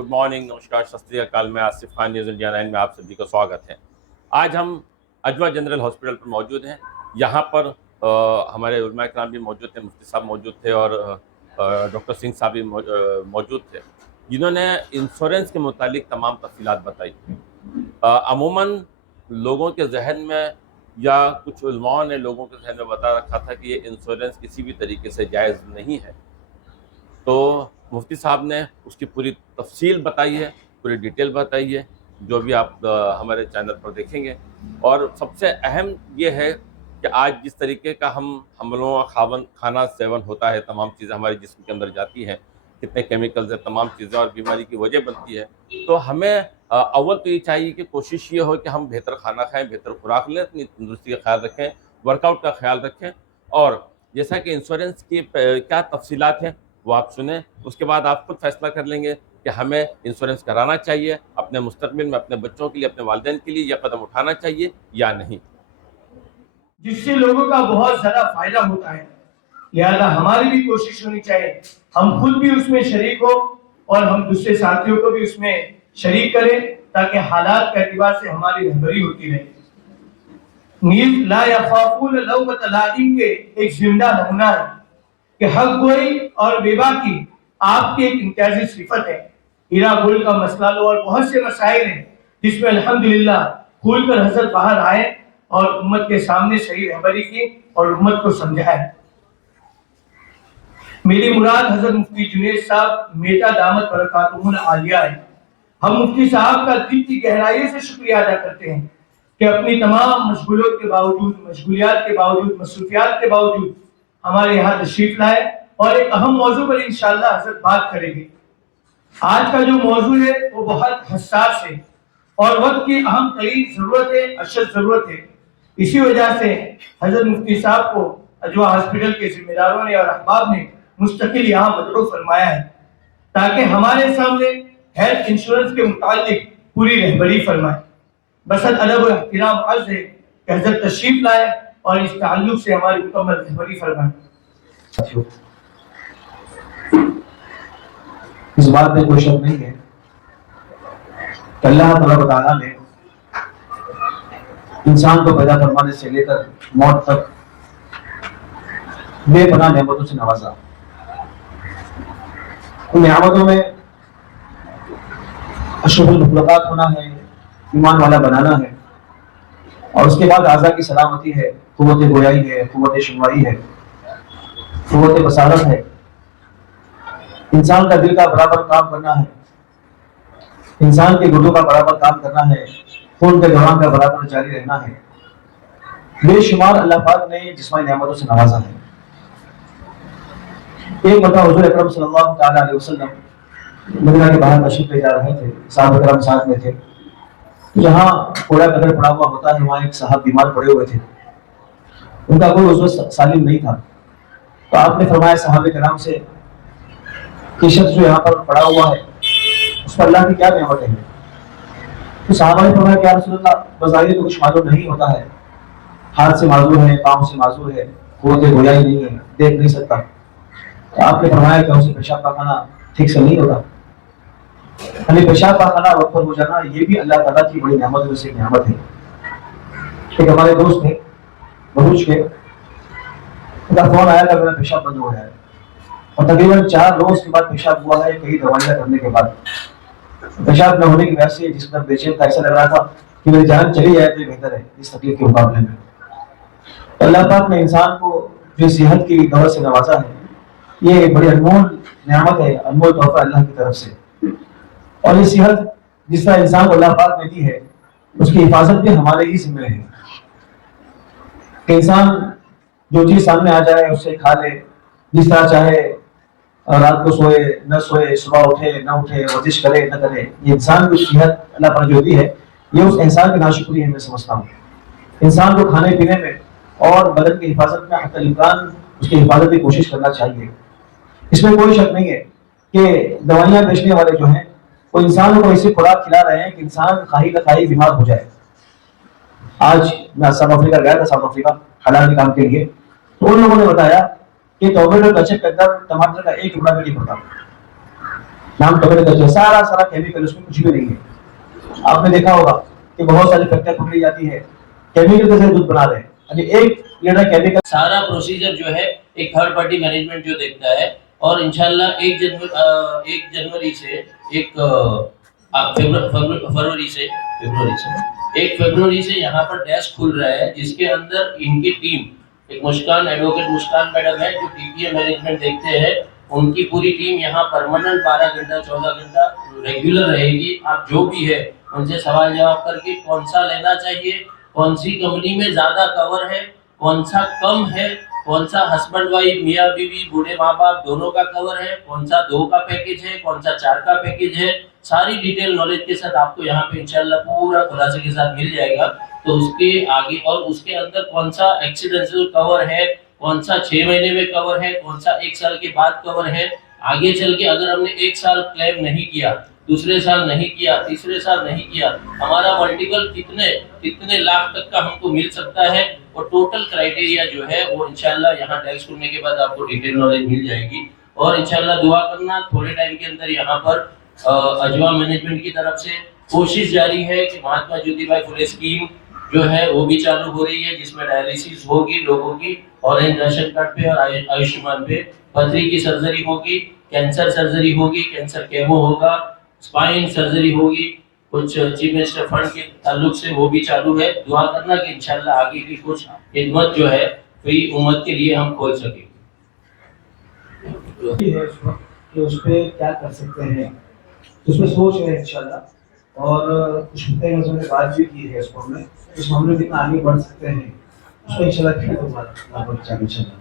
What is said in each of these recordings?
Good morning, नमस्कार, सत श्री अकाल। मैं आसिफ खान, न्यूज़ इंडिया 9 में आप सभी का स्वागत है। आज हम अजवा जनरल हॉस्पिटल पर मौजूद हैं। यहाँ पर हमारे उलमा इकराम भी मौजूद थे, मुफ्ती साहब मौजूद थे और डॉक्टर सिंह साहब भी मौजूद थे, जिन्होंने इंश्योरेंस के मुतालिक तमाम तफसीलात बताई। अमूमन लोगों के जहन में या कुछ उलमाओं ने लोगों के जहन में बता रखा था कि ये इंश्योरेंस किसी भी तरीके से जायज़ नहीं है। तो मुफ्ती साहब ने उसकी पूरी तफसील बताई है, पूरी डिटेल बताई है, जो भी आप हमारे चैनल पर देखेंगे। और सबसे अहम ये है कि आज जिस तरीके का हमलों का खाना सेवन होता है, तमाम चीज़ें हमारे जिस्म के अंदर जाती हैं, कितने केमिकल्स हैं, तमाम चीज़ें और बीमारी की वजह बनती है। तो हमें अव्वल तो ये चाहिए कि कोशिश ये हो कि हम बेहतर खाना खाएँ, बेहतर खुराक लें, अपनी तंदुरुस्ती का ख्याल रखें, वर्कआउट का ख्याल रखें। और जैसा कि इंश्योरेंस की क्या तफसीलात हैं वो आप सुने, उसके बाद आप खुद फैसला कर लेंगे कि हमें इंश्योरेंस कराना चाहिए अपने मुस्तकबिल में, अपने बच्चों के लिए, अपने वालिदैन के लिए, या कदम उठाना चाहिए या नहीं। जिससे लोगों का बहुत ज्यादा फायदा होता है, लिहाजा हमारी भी कोशिश होनी चाहिए हम खुद भी उसमें शरीक हो और हम दूसरे साथियों को भी उसमें शरीक करें, ताकि हालात के एतबार से हमारी रहबरी होती रहे। नीज ला यखाफून लौमत लाइम के एक जिंदा नमूना है कि हक गोई और बेबा की आपकी एक इम्तियाजी सिफत है। हीरा गोल्ड का मसला लो और बहुत से मसाइल हैं जिसमें अल्हम्दुलिल्लाह खुल कर हजरत बाहर आए और उम्मत के सामने सही रहबरी की और उम्मत को समझाया। मेरी मुराद हजरत मुफ्ती जुनैद साहब मेटा दामत बरकातुहुल आलिया है। हम मुफ्ती साहब का दिल की गहराई से शुक्रिया अदा करते हैं कि अपनी तमाम मशगूलियत के बावजूद, मसरूफियात के बावजूद हमारे यहाँ तशरीफ लाए और एक अहम मौजू पर इंशाअल्लाह हजरत बात करेंगे। आज का जो मौजू है वो बहुत हसास है और वक्त की अहम तरीन जरूरत है, अशद जरूरत है। इसी वजह से हजरत मुफ्ती साहब को अजवा हॉस्पिटल के जिम्मेदारों ने और अहबाब ने मुस्तकिल यहाँ मदरू फरमाया है, ताकि हमारे सामने हेल्थ इंश्योरेंस के मुतालिक पूरी रहबरी फरमाए। बसद अदब और इहतराम अर्ज है कि हजरत तशरीफ लाए और इस ताल्लुक से हमारी मुकम्मल रहबरी फरमाए। इस बात में कोई शक नहीं है कि अल्लाह तआला ने इंसान को पैदा फरमाने से लेकर मौत तक बेपनाह नेमतों से नवाजा। उन नेमतों में अशरफुल मखलूक़ात होना है, ईमान वाला बनाना है, और उसके बाद आज़ा की सलामती है, क़ुव्वत गोयाई है, क़ुव्वत शुनवाई है, क़ुव्वत बसारत है, इंसान का दिल का बराबर काम करना है, इंसान के गुर्दों का बराबर काम करना है, खून के दौरान का बराबर जारी रहना है। बेशुमार अल्लाह पाक ने जिस्मानी नेमतों से नवाजा है। एक मरतबा हुज़ूर अकरम सल्लल्लाहु तआला अलैहि वसल्लम मदीना के बाहर तशरीफ ले जा रहे थे, साहब करम साथ में थे। जहाँ कूड़ा कचरा पड़ा हुआ होता है वहाँ एक साहब बीमार पड़े हुए थे, उनका कोई उज़्व सालिम नहीं था। तो आपने फरमाया साहब करम से कि शख्स जो यहाँ पर पड़ा हुआ है उस पर अल्लाह की क्या नेमत है? तो साहबा ने फरमाया कि या रसूलल्लाह, बज़ाहिर तो कुछ मालूम नहीं होता है, हाथ से माजूर है, पाँव से माजूर है, क़ुव्वत गोयाई नहीं है, देख नहीं सकता। तो आपने फरमाया कि उसे पेशाब पाखाना ठीक से नहीं होता। यानी पेशाब पाखाना वक्त पर हो जाना ये भी अल्लाह ताला की बड़ी नेमत में से एक नेमत है। एक हमारे दोस्त थे भरूच के, उनका फोन आया कि मेरा पेशाब बंद हो गया है और तकरीबन 4 रोज के बाद पेशाब हुआ है, कई दवाइयाँ करने के बाद। पेशाब न होने की वजह से जिसका बेचैन था, ऐसा लग रहा था कि मेरी जान चली जाए तो बेहतर है इस तकलीफ के मुकाबले में। तो अल्लाह पाक ने इंसान को जो सेहत की दौलत से नवाजा है, ये बड़ी अनमोल नेमत है, अनमोल तोहफा अल्लाह की तरफ से। और ये सेहत जिस तरह इंसान को अल्लाह पाक ने दी है, उसकी हिफाजत भी हमारे ही जिम्मे है कि इंसान जो चीज सामने आ जाए उससे खा ले, जिस तरह चाहे रात को सोए न सोए, सुबह उठे न उठे, वर्जिश करे न करे। ये इंसान की सेहत अल्लाह पर जो दी है, ये उस इंसान की नाशुक्री है, मैं समझता हूँ। इंसान को खाने पीने में और बदन की हिफाजत में हत्ता इम्कान उसकी हिफाजत की कोशिश करना चाहिए। इसमें कोई शक नहीं है कि दवाइयाँ बेचने वाले जो हैं वो इंसान को ऐसी खुराक खिला रहे हैं कि इंसान खाही न खाही बीमार हो जाए। आज मैं साउथ अफ्रीका गया था, साउथ अफ्रीका हलाल के काम के लिए, तो उन लोगों ने बताया कि टोमेटो केचप के अंदर टमाटर का एक टुकड़ा भी नहीं पड़ता। नाम टोकरे करते हैं, सारा सारा केमिकल, उसमें कुछ भी नहीं है। आपने देखा होगा कि बहुत सारी फैक्ट्रियां पकड़ी जाती है, केमिकल के साथ दूध बना रहे हैं, यानी 1 लीटर केमिकल। सारा प्रोसीजर जो है एक थर्ड पार्टी मैनेजमेंट जो देखता है, और इंशाल्लाह 1 जनवरी से 1 फरवरी से यहाँ पर डेस्क खुल रहा है, जिसके अंदर इनकी टीम, एक मुस्कान, एडवोकेट मुस्कान मैडम है जो टीपीए मैनेजमेंट देखते हैं, उनकी पूरी टीम यहाँ परमानेंट 12 घंटा 14 घंटा रेगुलर रहेगी। आप जो भी है उनसे सवाल जवाब करके कौन सा लेना चाहिए, कौन सी कंपनी में ज्यादा कवर है, कौन सा कम है, कौन सा हस्बैंड वाइफ, मियाँ बीवी, बूढ़े माँ बाप दोनों का कवर है, कौन सा 2 का पैकेज है, कौन सा 4 का पैकेज है, सारी डिटेल नॉलेज के साथ आपको यहाँ पे इंशाल्लाह पूरा खुलासे के साथ मिल जाएगा। तो उसके आगे और उसके अंदर कौन सा एक्सीडेंशियल कवर है, कौन सा 6 महीने में कवर है, कौन सा 1 साल के बाद कवर है, आगे चल के अगर हमने 1 साल क्लेम नहीं किया, दूसरे साल नहीं किया, तीसरे साल नहीं किया, हमारा मल्टीपल कितने लाख तक का हमको मिल सकता है, और टोटल क्राइटेरिया जो है वो इंशाल्लाह यहाँ डेस्क खुलने के बाद आपको डिटेल नॉलेज मिल जाएगी। और इंशाल्लाह दुआ करना, थोड़े टाइम के अंदर यहाँ पर अजवा मैनेजमेंट की तरफ से कोशिश जारी है कि महात्मा ज्योतिबाई फुले स्कीम जो है वो भी चालू हो रही है, जिसमें डायलिसिस होगी लोगों की, ऑरेंज राशन कार्ड पे और आयुष्मान पे, पथरी की सर्जरी होगी, कैंसर सर्जरी होगी, कैंसर केमो होगा, स्पाइन सर्जरी होगी, कुछ चीफ मिनिस्टर फंड के ताल्लुक से वो भी चालू है। दुआ करना कि इंशाल्लाह आगे भी कुछ खिदमत जो है फ्री उम्मत के लिए हम खोल सकें। कि उस पर क्या कर सकते हैं, उसमें सोच रहे हैं इंशाल्लाह। और कुछ मुद्दे में बात भी की है, इसको हमने इस मामले में कितना आगे बढ़ सकते हैं उसमें इंशाल्लाह फिर इंशाल्लाह।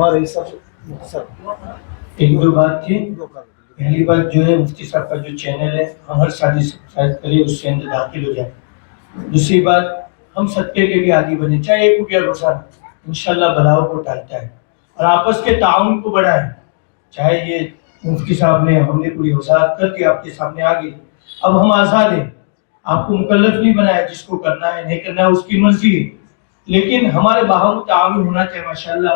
और ये सब सब 1-2 बात थी। पहली बात जो है, मुफ्ती साहब का जो चैनल है हम हर शादी शायद करिए उसके अंदर दाखिल हो जाए। दूसरी बात, हम सत्य के लिए आगे बने, चाहे एक रुपया रोजाना, इंशाल्लाह बलाओं को टालता है और आपस के ताउन को बढ़ाए। चाहे ये मुफ्ती साहब ने, हमने पूरी वजाहत करके आपके सामने आ गई, अब हम आज़ाद हैं, आपको मुकल्लफ नहीं बनाया, जिसको करना है नहीं करना है उसकी मर्जी है, लेकिन हमारे बाहर ताउन होना चाहिए। माशाल्लाह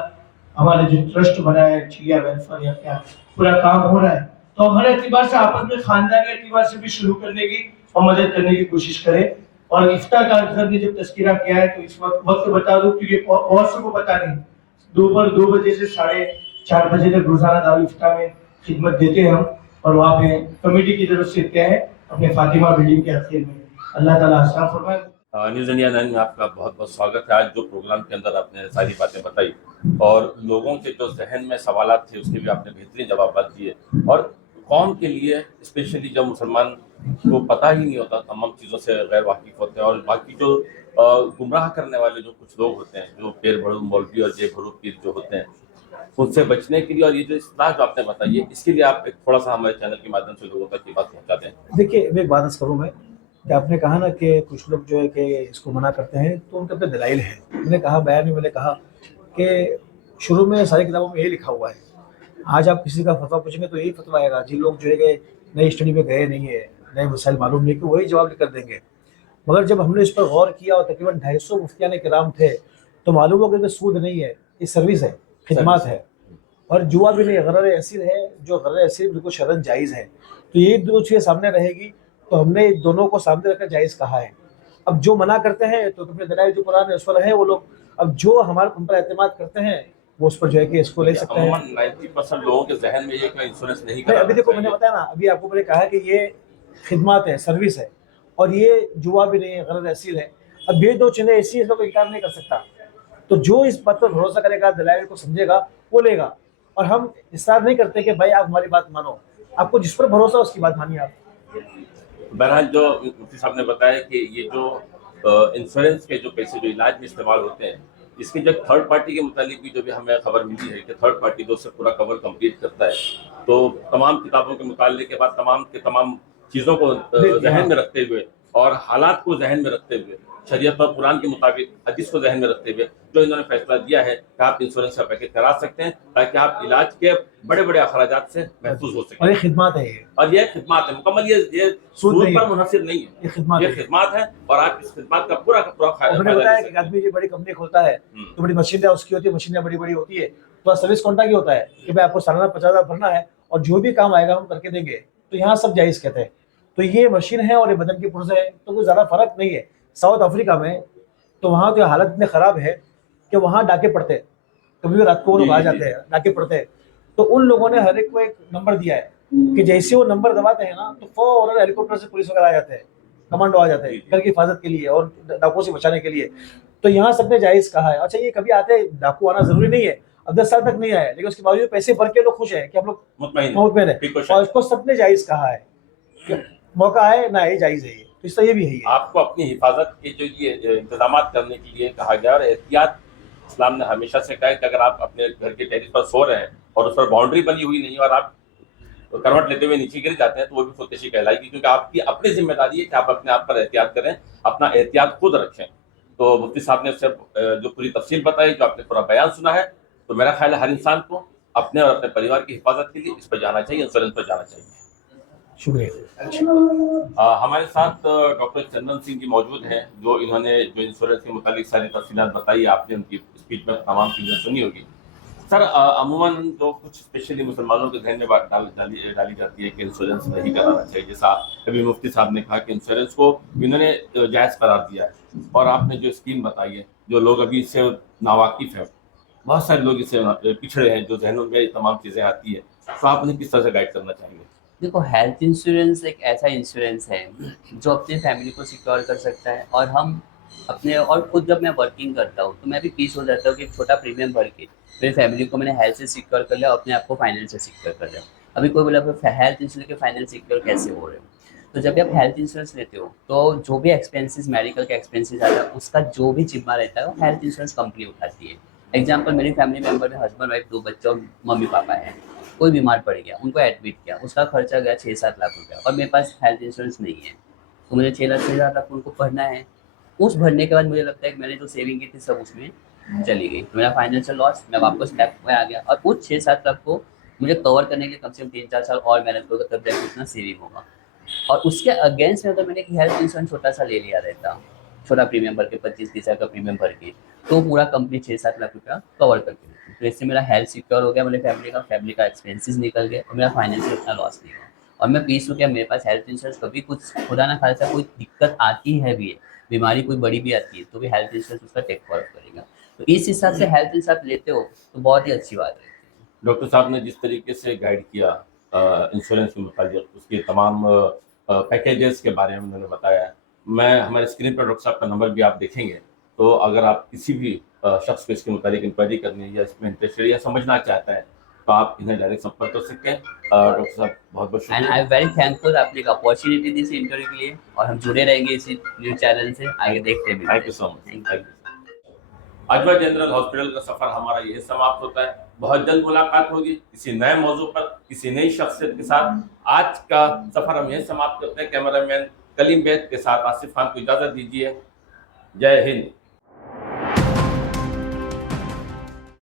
हमारे जो ट्रस्ट बना है, चिड़िया वेलफेयर या क्या, पूरा काम हो रहा है, तो हम हर एतबार से आपस में खानदानी एतबार से भी शुरू करने की और मदद करने की कोशिश करें। और इफ्तार का सर ने जब तस्करा किया है तो इस वक्त बता दो, क्योंकि और सबको पता नहीं, दोपहर 2 बजे से 4:30 बजे तक रोजाना दारुल इफ्तार में खिदमत देते हैं हम, और वहाँ पे कमेटी की तरफ से क्या है अपने फातिमा बिल्डिंग के आखिर में। अल्लाह ताला आसान फरमाए। न्यूज़ इंडिया 9 में आपका बहुत बहुत स्वागत है। आज जो प्रोग्राम के अंदर आपने सारी बातें बताई और लोगों के जो जहन में सवालात थे उसके भी आपने बेहतरीन जवाब दिए, और कौम के लिए स्पेशली जब मुसलमान को पता ही नहीं होता, तमाम चीज़ों से गैर वाकिफ होते हैं, और बाकी जो गुमराह करने वाले जो कुछ लोग होते हैं, जो पेर भरू मौलवी और जेब भरू पीर जो होते हैं, उनसे बचने के लिए और ये जो इस्लाह जो आपने बताई है, इसके लिए आप एक थोड़ा सा हमारे चैनल के माध्यम से लोगों तक ये बात पहुँचा दें। देखिए, मैं एक बात करूँ मैं कि आपने कहा ना कि कुछ लोग जो है कि इसको मना करते हैं, तो उनके अपने दलाइल हैं। मैंने कहा बयान में, मैंने कहा कि शुरू में सारी किताबों में यही लिखा हुआ है, आज आप किसी का फतवा पूछेंगे तो यही फतवा आएगा। जिन लोग जो है कि नई स्टडी में गए नहीं है, नए मसाइल मालूम नहीं, कि वही जवाब कर देंगे। मगर जब हमने इस पर गौर किया और तकरीबन 250 मुफ्तियान किराम थे, तो मालूम हो कि सूद नहीं है, ये सर्विस है, खिदमत है, और जुआ भी नहीं, गरर असीर है, जो गरर असीर बिल्कुल शरन जायज़ है। तो ये दो चीज़ें सामने रहेगी, तो हमने दोनों को सामने रखकर जायज़ कहा है। अब जो मना करते हैं तो अपने दलाइल जो कुरान है उस पर है वो लोग, अब जो हमारे उन पर एतमाद करते हैं वो उस पर जो है कि इसको ले सकते हैं। 90% लोगों के जहन में ये कि इंश्योरेंस नहीं करा। अभी देखो, मैंने बताया ना, अभी आपको मैंने कहा कि ये खिदमत है, सर्विस है, और ये जुआ भी नहीं है, गलत असील है। अब ये 2 चीज़ें ऐसी है इसको इनकार नहीं कर सकता। तो जो इस बात पर भरोसा करेगा, दलाइल को समझेगा, वो लेगा। और हम इसरार नहीं करते कि भाई आप हमारी बात मानो, आपको जिस पर भरोसा उसकी बात मानिए आप। बहरहाल जो मुफ्ती साहब ने बताया कि ये जो इंश्योरेंस के जो पैसे जो इलाज में इस्तेमाल होते हैं, इसकी जो थर्ड पार्टी के मुतालिक भी जो भी हमें खबर मिली है कि थर्ड पार्टी जो उससे पूरा कवर कंप्लीट करता है, तो तमाम किताबों के मुताले के बाद तमाम चीज़ों को जहन में रखते हुए और हालात को जहन में रखते हुए, शरीयत और कुरान के मुताबिक हदीस को जहन में रखते हुए जो इन्होंने फैसला दिया है कि आप इंश्योरेंस का पैकेज करा सकते हैं, ताकि आप इलाज के बड़े बड़े अखराजात से महफूज हो सकें। और ये खिदमत है, और ये खिदमत है मुकम्मल, ये सूद पर मुनहसिर नहीं है, ये खिदमत है, और आप इस खिदमत का पूरा मैंने बताया कि आदमी जो बड़ी कंपनी खोलता है तो बड़ी मशीनें उसकी होती है, मशीनें बड़ी बड़ी होती है, तो सर्विस कॉन्ट्रैक्ट ये होता है कि भाई आपको सालाना 50,000 भरना है और जो भी काम आएगा हम करके देंगे, तो यहाँ सब जायज़ कहते हैं। तो ये मशीन है और ये बदन की पुर्ज़े है, तो कोई ज़्यादा फ़र्क नहीं है। साउथ अफ्रीका में तो वहाँ तो हालत इतने ख़राब है कि वहाँ डाके पड़ते हैं, कभी भी रात को वो लोग आ जाते हैं, डाके पड़ते हैं। तो उन लोगों ने हर एक को एक नंबर दिया है कि जैसे वो नंबर दबाते हैं ना, तो फौरन हेलीकॉप्टर से पुलिस वगैरह आ जाते हैं, कमांडो आ जाते हैं घर की हिफाजत के लिए और डाकुओं से बचाने के लिए। तो यहाँ सबने जायज़ कहा है। अच्छा, ये कभी आते हैं, डाकू आना ज़रूरी नहीं है, अब 10 साल तक नहीं आए, लेकिन उसके बावजूद पैसे भर के लोग खुश हैं कि हम लोग मुतमईन है, और उसको सबने जायज़ कहा है कि मौका आए ना आए, जायज़ है ये। तो इससे ये भी है। आपको अपनी हिफाजत के जो ये इंतजाम करने के लिए कहा गया, और एहतियात इस्लाम ने हमेशा से कहा है कि अगर आप अपने घर के टेरिस पर सो रहे हैं और उस पर बाउंड्री बनी हुई नहीं है और आप करवट लेते हुए नीचे गिर जाते हैं, तो वो भी खुदकशी कहलाएगी, क्योंकि आपकी अपनी जिम्मेदारी है कि आप अपने आप पर एहतियात करें, अपना एहतियात खुद रखें। तो मुफ्ती साहब ने सिर्फ जो पूरी तफसील बताई, जो आपने पूरा बयान सुना है, तो मेरा ख्याल है हर इंसान को अपने और अपने परिवार की हिफाजत के लिए इस पर जाना चाहिए, इंश्योरेंस पर जाना चाहिए। शुक्रिया। हमारे साथ डॉक्टर चंदन सिंह जी मौजूद हैं, जो इन्होंने जो इंश्योरेंस के मुतालिक सारी तफसीलात बताई, आपने उनकी स्पीच में तमाम चीज़ें सुनी होगी। सर, अमूमन जो कुछ स्पेशली मुसलमानों के ध्यान में बात डाली जाती है कि इंश्योरेंस नहीं कराना चाहिए, जैसा अभी मुफ्ती साहब ने कहा कि इंश्योरेंस को इन्होंने जायज़ करार दिया है, और आपने जो स्कीम बताई है, जो लोग अभी इससे नावाकिफ़ है, बहुत सारे लोग इससे पिछड़े हैं, जो जहनों में ये तमाम चीज़ें आती है, तो आप उन्हें किस तरह से गाइड करना चाहेंगे? देखो, हेल्थ इंश्योरेंस एक ऐसा इंश्योरेंस है जो अपने फैमिली को सिक्योर कर सकता है, और हम अपने, और खुद जब मैं वर्किंग करता हूँ तो मैं भी पीस हो जाता हूँ कि एक छोटा प्रीमियम भर के मेरी फैमिली को मैंने हेल्थ से सिक्योर कर लिया और अपने आप को फाइनेंस से सिक्योर कर लिया। अभी कोई बोला हेल्थ इंश्योरेंस के फाइनेंस सिक्योर कैसे हो रहे हो, तो जब भी आप हेल्थ इंश्योरेंस लेते हो तो जो भी एक्सपेंसेस, मेडिकल के एक्सपेंसेस आता है, उसका जो भी जिम्मा रहता है वो हेल्थ इंश्योरेंस कंपनी उठाती है। एग्जाम्पल, मेरी फैमिली मेम्बर में हस्बैंड वाइफ 2 बच्चे और मम्मी पापा हैं, कोई बीमार पड़ गया, उनको एडमिट किया, उसका खर्चा गया 6-7 लाख रुपया, और मेरे पास हेल्थ इंश्योरेंस नहीं है, तो मुझे 6-7 लाख उनको भरना है। उस भरने के बाद मुझे लगता है कि मैंने जो सेविंग की थी सब उसमें चली गई, तो मेरा फाइनेंशियल लॉस, मैं वापस बैक में आ गया, और उस 6-7 लाख को मुझे कवर करने के लिए कम से कम 3-4 साल और मेहनत करूँगा, तब जाके उतना सेविंग होगा। और उसके अगेंस्ट में अगर मैंने एक हेल्थ इंश्योरेंस छोटा सा ले लिया रहता, छोटा प्रीमियम भर के 25-30 हज़ार का प्रीमियम भर के, तो पूरा कंपनी 6-7 लाख रुपया कवर करके देती। तो इससे मेरा हेल्थ सिक्योर हो गया, मेरे फैमिली का एक्सपेंसेस निकल गया, और मेरा फाइनेंशियल इतना लॉस नहीं हुआ, और मैं पीस हो गया। मेरे पास हेल्थ इंश्योरेंस, कभी कुछ खुदा ना खासा कोई दिक्कत आती है भी है, बीमारी कोई बड़ी भी आती है, तो भी हेल्थ इंश्योरेंस उसका टेक कवर करेगा। तो इस हिसाब से हेल्थ इंश्योरेंस लेते हो तो बहुत ही अच्छी बात है। डॉक्टर साहब ने जिस तरीके से गाइड किया इंश्योरेंस के मुताबिक, उसके तमाम पैकेजेस के बारे में उन्होंने बताया। मैं हमारे स्क्रीन पर डॉक्टर साहब का नंबर भी आप देखेंगे, तो अगर आप किसी भी शख्स को इसके मुताबिक इंक्वायरी करनी है या इसमें इंटरेस्टेड या समझना चाहता है, तो आप इन्हें डायरेक्ट संपर्क कर सकते हैं। डॉक्टर साहब, बहुत बहुत एंड शुक्रिया। आई एम वेरी थैंकफुल आपने एक अपॉर्चुनिटी दी इस इंटरव्यू के लिए, और हम जुड़े रहेंगे इसी न्यूज़ चैनल से, आगे देखते हैं। Thank you so much. Thank you. Ajwa general hospital का सफर हमारा यही समाप्त होता है। बहुत जल्द मुलाकात होगी किसी नए मौजू पर, किसी नई शख्सियत के साथ। आज का सफर हम यही समाप्त करते हैं। कैमरामैन कलीम बेद के साथ आसिफ खान को इजाजत दीजिए। जय हिंद।